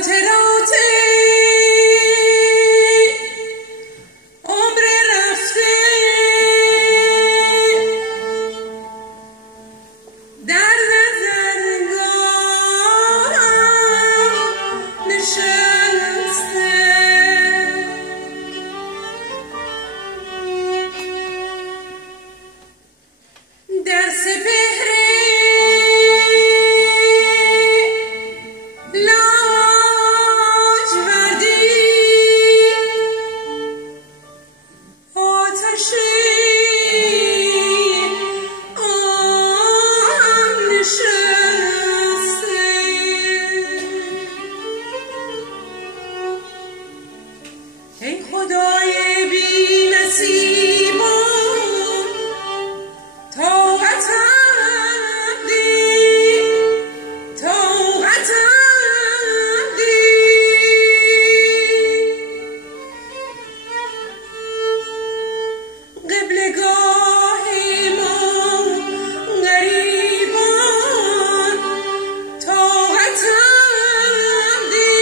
خاطرات عمر رفته در نظرگاهم نشسته در سپهر ای خدای بی نصیبان طاقتم دی قبلگاه ما غریبان طاقتم دی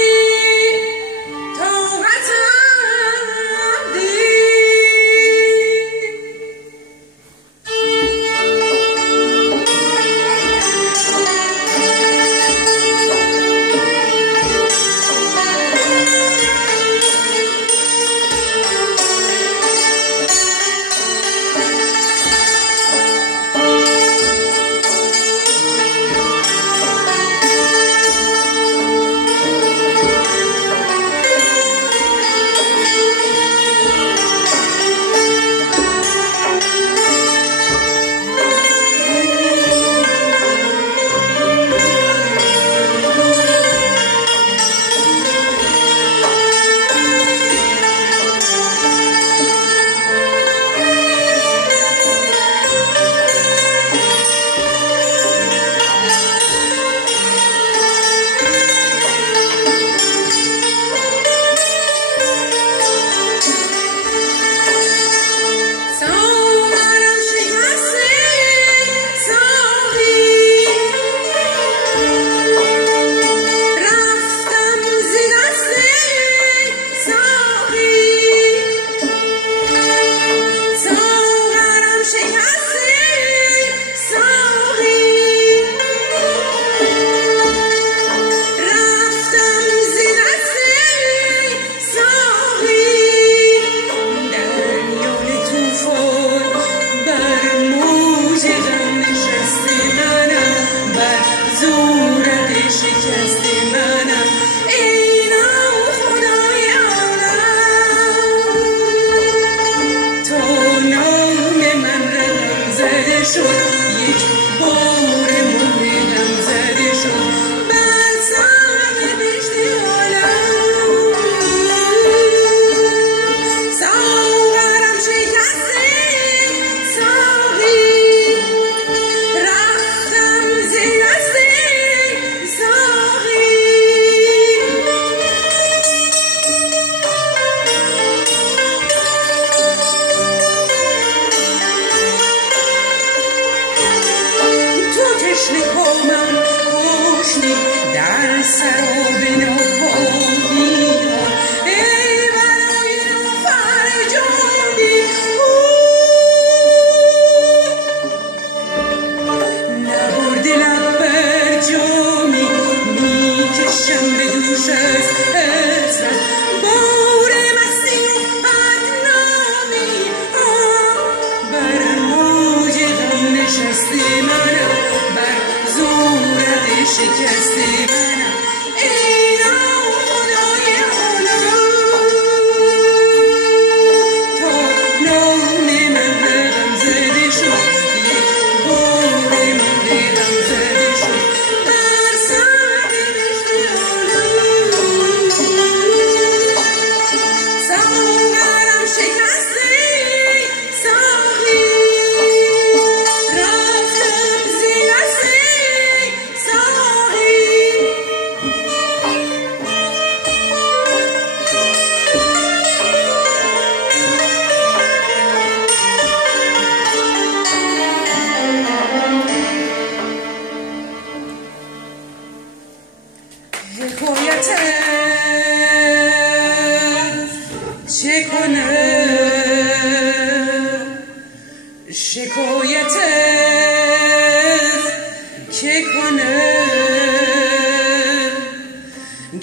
در سراب ناکامی ای برای فرجامی نبرده لب بر جامی میکشم به دوش از حسرت بار مستی بدنامی بر موج غم نشسته منم بر زورق شکسته منم اینا خدای عالم تا نام من غم زده شد یک بار مرده غم زده شد در سرنوشت عالم ساغرم شکسته ساقی رفتم زیر دست ساقی شکایت که کنه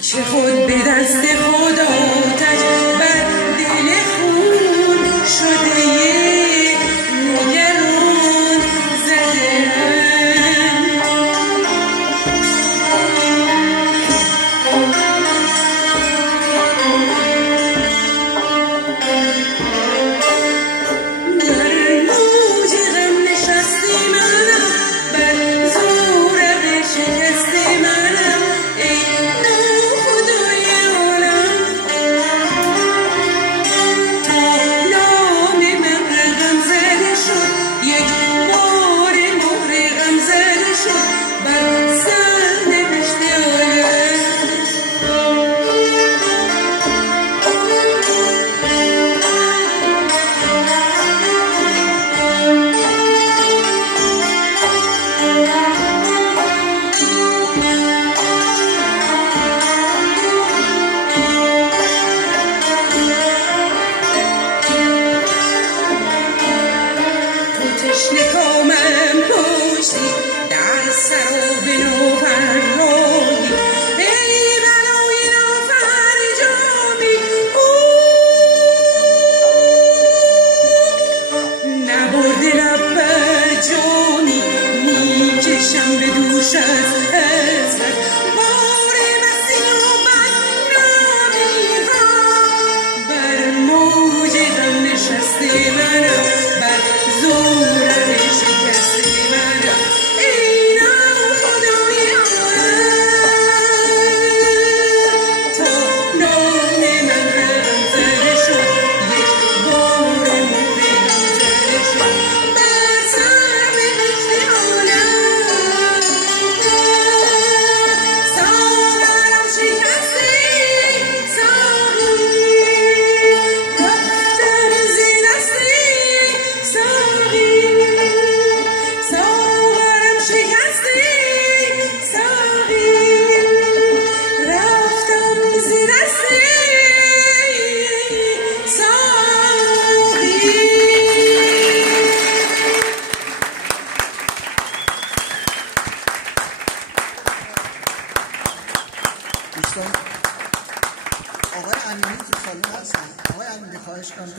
که خود به دست خود آتش بر دل خون شده نگران زده نکامم پشتی در سراب نوفرایی ای بلای نوفرجامی نبرده لب بر جامی میکشم به دوش از حسرت بار بسی و بدنامی ها بر موج غم نشسته منم بر زور آقای امینی تو سالن هستن. آقای امینی خواهش کنم